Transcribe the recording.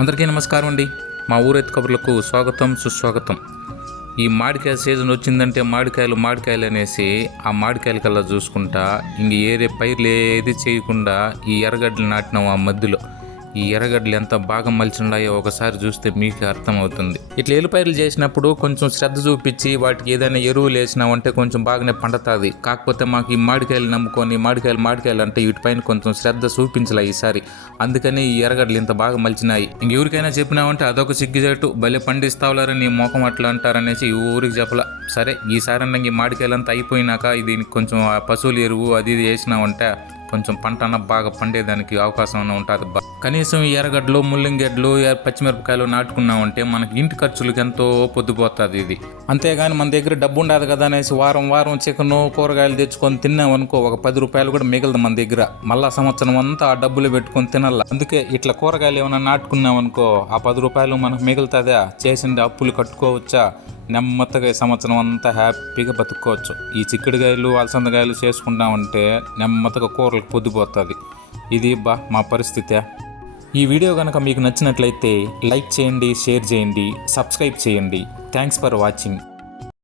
అందరికీ నమస్కారం అండి. మా ఊరు రైతు కబుర్లకు స్వాగతం సుస్వాగతం. ఈ మామిడికాయ సీజన్ వచ్చిందంటే మామిడికాయలు అనేసి ఆ మామిడికాయల కల్లా చూసుకుంటా ఇంక ఏరే పైర్లు ఏది చేయకుండా ఈ ఎర్రగడ్డలు నాటినాం. ఆ మధ్యలో ఈ ఎర్రగడ్డలు ఎంత బాగా మలిచిన్నాయో ఒకసారి చూస్తే మీకు అర్థమవుతుంది. ఇట్లా ఎల్లిపైర్లు చేసినప్పుడు కొంచెం శ్రద్ధ చూపించి వాటికి ఏదైనా ఎరువులు వేసినామంటే కొంచెం బాగానే పండుతుంది. కాకపోతే మాకు ఈ మామిడికాయలు నమ్ముకొని మామిడికాయలు అంటే వీటిపైన కొంచెం శ్రద్ధ చూపించలే ఈసారి. అందుకని ఈ ఎర్రగడ్డలు ఇంత బాగా మలిచినాయి. ఇంకెవరికైనా చెప్పినామంటే అదొక సిగ్గుచేటు, భలే పండిస్తావులారని మోకం అట్లా అంటారనేసి ఊరికి చెప్పలా. సరే ఈసారి అన్న ఈ మామిడికాయలంతా అయిపోయినాక దీనికి కొంచెం పశువుల ఎరువు అది ఇది వేసినామంటే కొంచెం పంట అన్న బాగా పండేదానికి అవకాశం అన్న ఉంటుంది. కనీసం ఈ ఎర్రగడ్డలు ముల్లంగడ్డలు పచ్చిమిరపకాయలు నాటుకున్నామంటే మనకి ఇంటి ఖర్చులకు ఎంతో పొద్దుపోతుంది ఇది. అంతేగాని మన దగ్గర డబ్బు ఉండదు కదా అనేసి వారం చికెన్ కూరగాయలు తెచ్చుకొని తిన్నామనుకో ఒక 10 రూపాయలు కూడా మిగలదు మన దగ్గర. మళ్ళా సంవత్సరం అంతా ఆ డబ్బులు పెట్టుకొని తినాల. అందుకే ఇట్లా కూరగాయలు ఏమైనా నాటుకున్నామనుకో ఆ 10 రూపాయలు మనకు మిగులుతుందా, చేసిండే అప్పులు కట్టుకోవచ్చా, నెమ్మదిగా సంవత్సరం అంతా హ్యాపీగా బతుక్కోవచ్చు. ఈ చిక్కుడుకాయలు అలసందకాయలు చేసుకుంటామంటే నెమ్మదిగా కూరలకు పొద్దుపోతుంది. ఇది మా పరిస్థితే. ఈ వీడియో కనుక మీకు నచ్చినట్లయితే లైక్ చేయండి, షేర్ చేయండి, సబ్స్క్రైబ్ చేయండి. Thanks for watching.